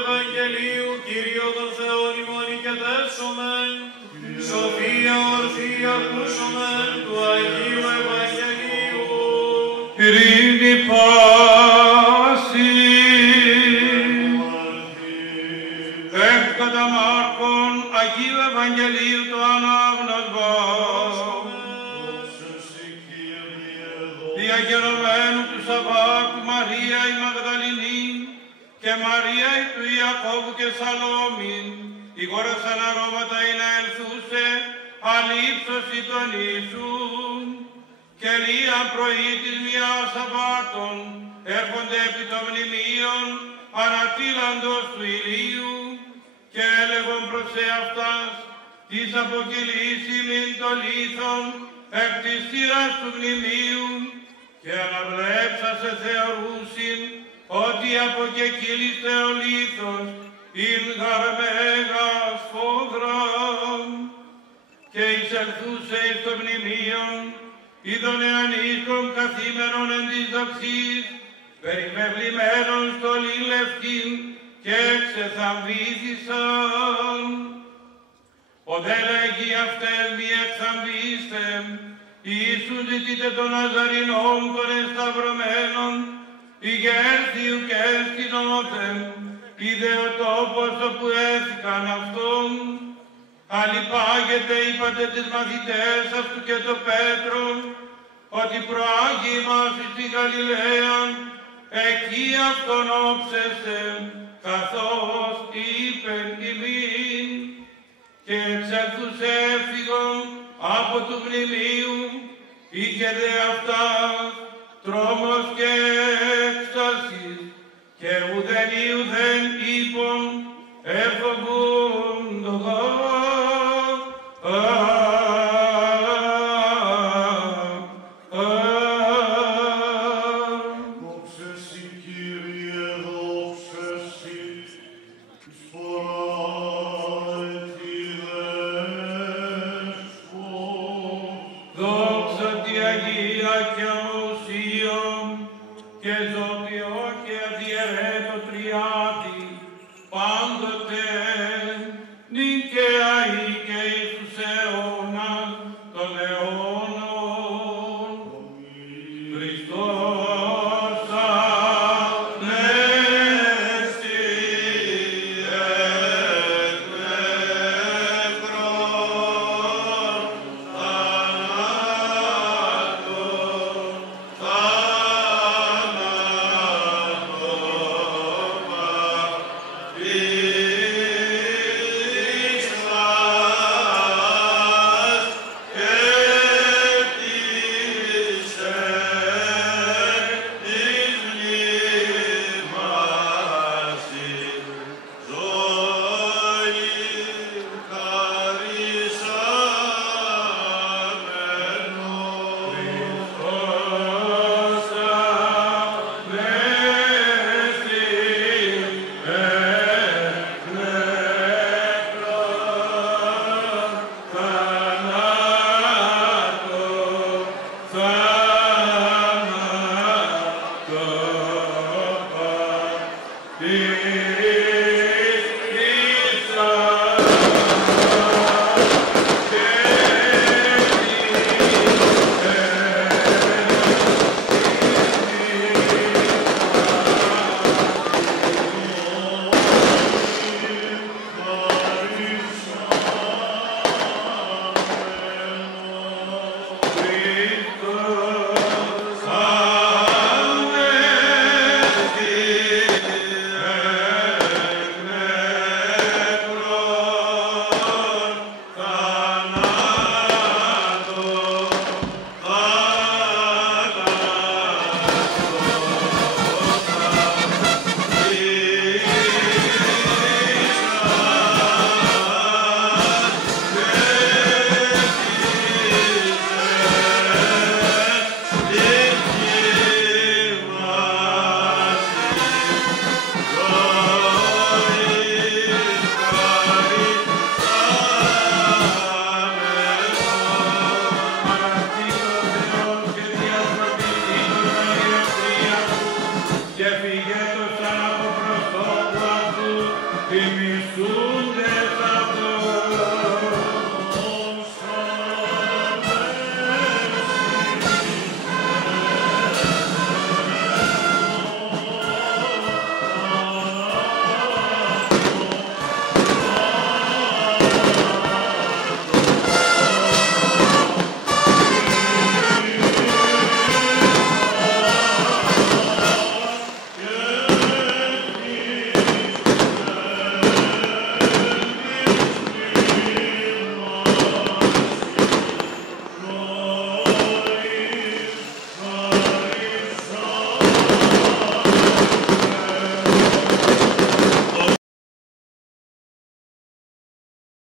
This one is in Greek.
Ευαγγελίου Κύριο των Θεών ημών οικετεύσομεν, σοφία ορθή ακούσομεν του Αγίου Ευαγγελίου. Ειρήνη πάση. Κατά Μάρκον Αγίου Ευαγγελίου το ανάγνωσμα. Διαγενωμένου του Σαββάτου Μαρία η Μαγδαληνή και Μαρία η του Ιακώβου και Σαλόμην, ηγόρασαν αρώματα ή να ελθούσε αλήψωση των Ιησούν. Και λία πρωί της μιας Σαββάτων έρχονται επί των μνημείων ανατήλαντος του ηλίου και έλεγον προς εαυτάς της αποκυλής ημίν το λίθον εκ της θύρας του μνημείου και αναβλέψασε θεωρούσιν ότι αποκεκύλιστε ο λίθος ειν γαρμέγας φόδρα και εισελθούσε εις το μνημείον είδον εανίσκον καθήμενον εν της δοξής περιμευλημένον στολήν λευκήν και εξεθαμβήθησαν. Ο δε λέγει αυτές μη εξαμβήστε, Ιησούν ζητείτε των Ναζαρινών των εσταυρωμένων, ηγέρθιου και έστεινότεν, είδε ο τόπος όπου έθηκαν αυτόν. Αλλυπάγετε είπατε τις μαθητές αυτού και το Πέτρο, ότι προάγει μας στη Γαλιλαία, εκεί αυτόν όψεστε, καθώς είπεν ημίν. Και εξέλθουσε έφυγον από του μνημείου, είχε δε αυτάς τρόμος και έκστασης, και ουδεν ουδεν είπον εφοβούντο. Yeah. Εμείς